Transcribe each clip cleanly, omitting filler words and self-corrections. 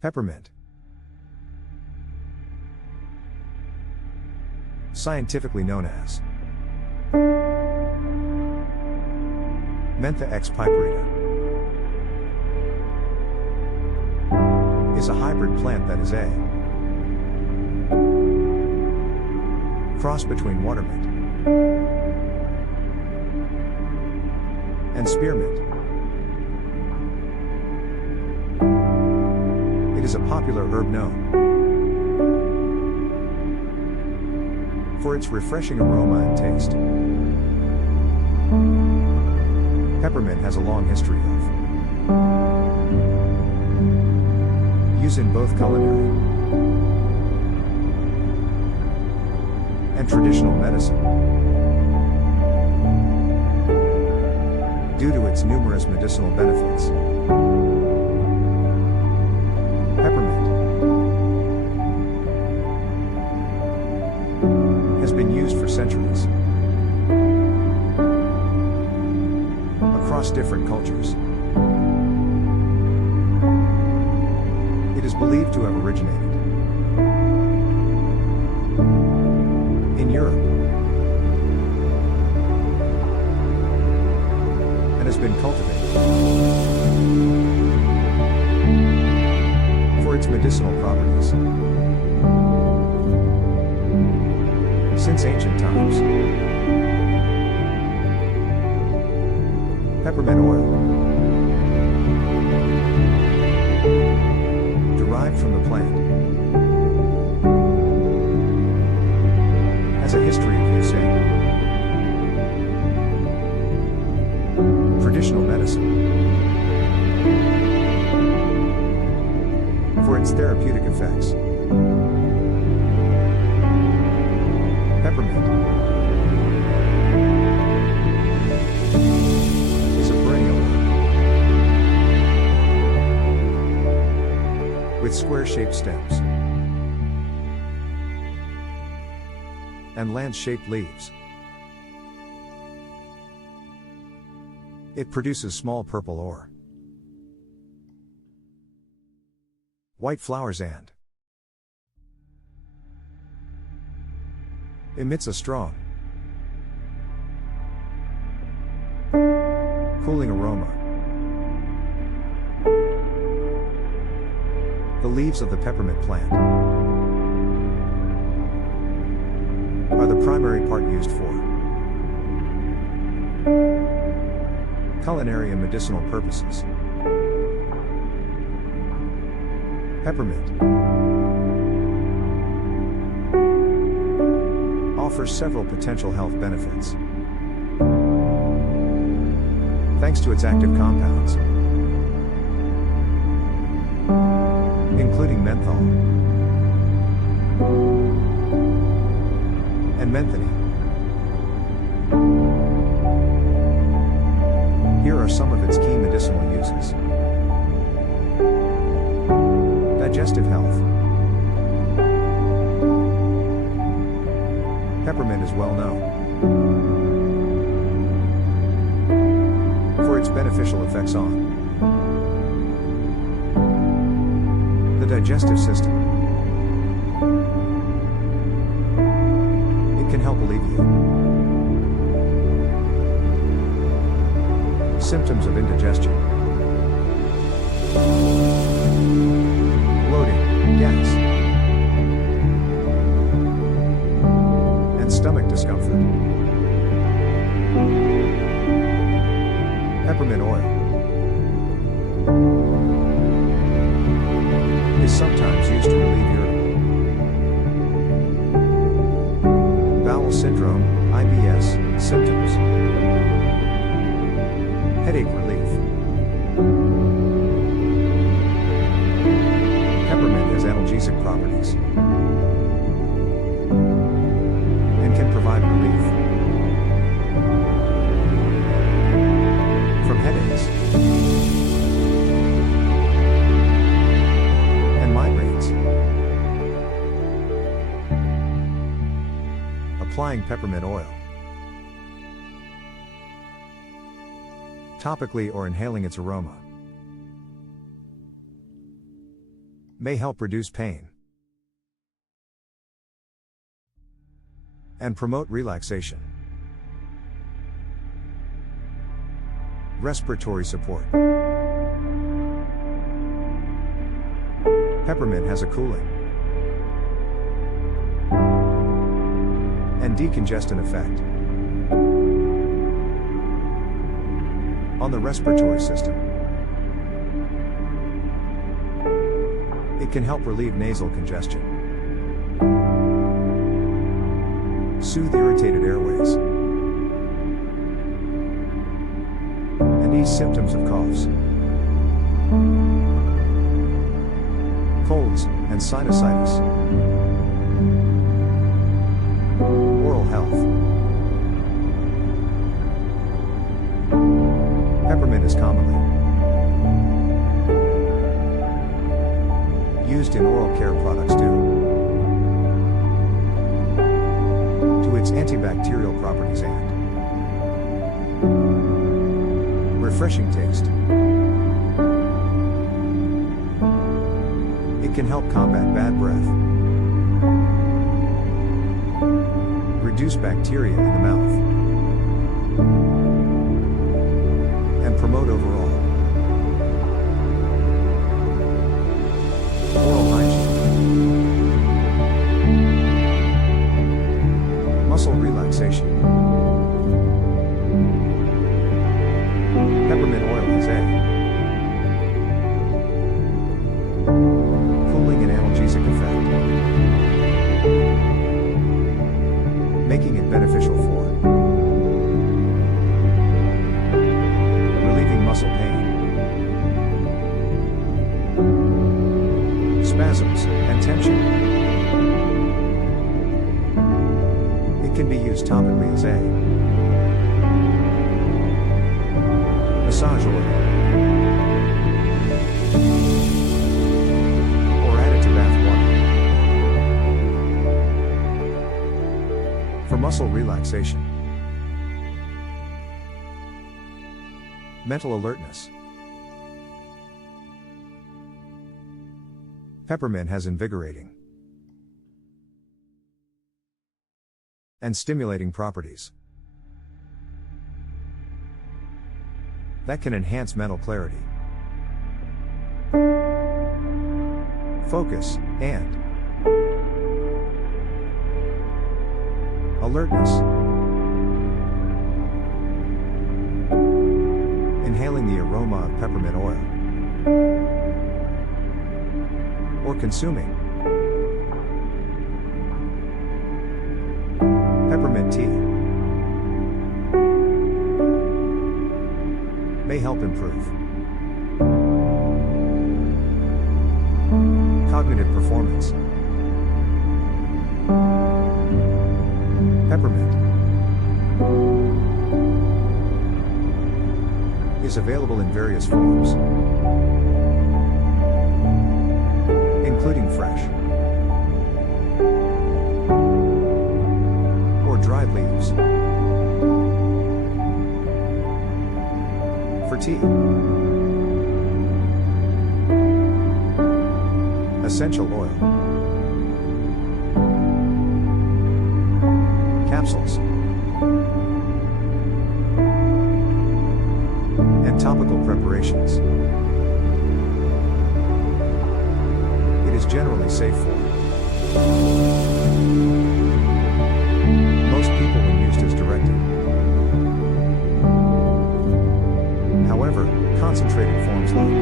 Peppermint. Scientifically known as Mentha x piperita, is a hybrid plant that is a cross between watermint and spearmint. It is a popular herb known for its refreshing aroma and taste. Peppermint has a long history of use in both culinary and traditional medicine due to its numerous medicinal benefits. Peppermint has been used for centuries across different cultures. It is believed to have originated in Europe and has been cultivated for its medicinal properties since ancient times. Peppermint oil, derived from the plant, has a history of use in traditional medicine for its therapeutic effects. Peppermint is a perennial herb with square-shaped stems and lance-shaped leaves. It produces small purple or white flowers and emits a strong, cooling aroma. The leaves of the peppermint plant are the primary part used for culinary and medicinal purposes. Peppermint offers several potential health benefits thanks to its active compounds, including menthol and menthonine. Here are some of its key medicinal uses. Digestive health. Peppermint is well known for its beneficial effects on the digestive system. It can help alleviate symptoms of indigestion, bloating, gas, and stomach discomfort. Peppermint oil is sometimes used to relieve irritable bowel syndrome, IBS, symptoms, headache relief. Peppermint has analgesic properties and can provide relief from headaches and migraines. Applying peppermint oil topically or inhaling its aroma may help reduce pain and promote relaxation. Respiratory support. Peppermint has a cooling and decongestant effect on the respiratory system. It can help relieve nasal congestion, soothe irritated airways, and ease symptoms of coughs, colds, and sinusitis. Oral health. Peppermint is commonly used in oral care products due to its antibacterial properties and refreshing taste. It can help combat bad breath, reduce bacteria in the mouth, and promote overall oral hygiene. Muscle relaxation. Peppermint oil has a cooling and analgesic effect, making it beneficial for relieving muscle pain, spasms, and tension. It can be used topically as a massage oil, or added to bath water for muscle relaxation. Mental alertness. Peppermint has invigorating and stimulating properties that can enhance mental clarity, focus, and alertness. Inhaling the aroma of peppermint oil or consuming peppermint tea may help improve cognitive performance. Peppermint is available in various forms, including fresh or dried leaves. For tea, essential oil, capsules, and topical preparations. It is generally safe for most people when used as directed. However, concentrated forms like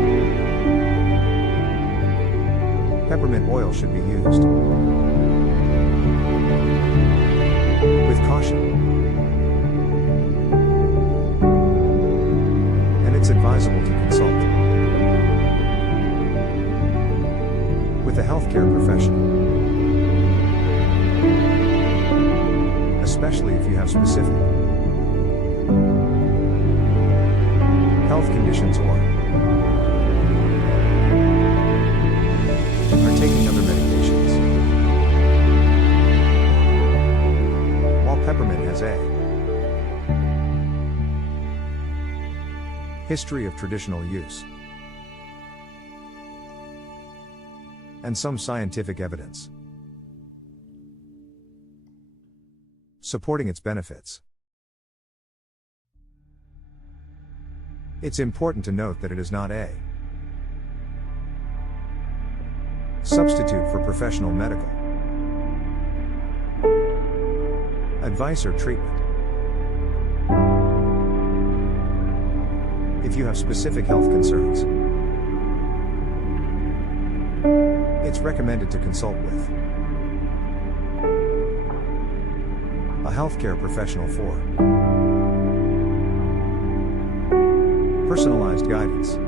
peppermint oil should be used with caution, and it's advisable to consult with a healthcare professional, especially if you have specific health conditions or are taking other medications. While peppermint has a history of traditional use, and some scientific evidence supporting its benefits. It's important to note that it is not a substitute for professional medical advice or treatment. If you have specific health concerns, it's recommended to consult with a healthcare professional for personalized guidance.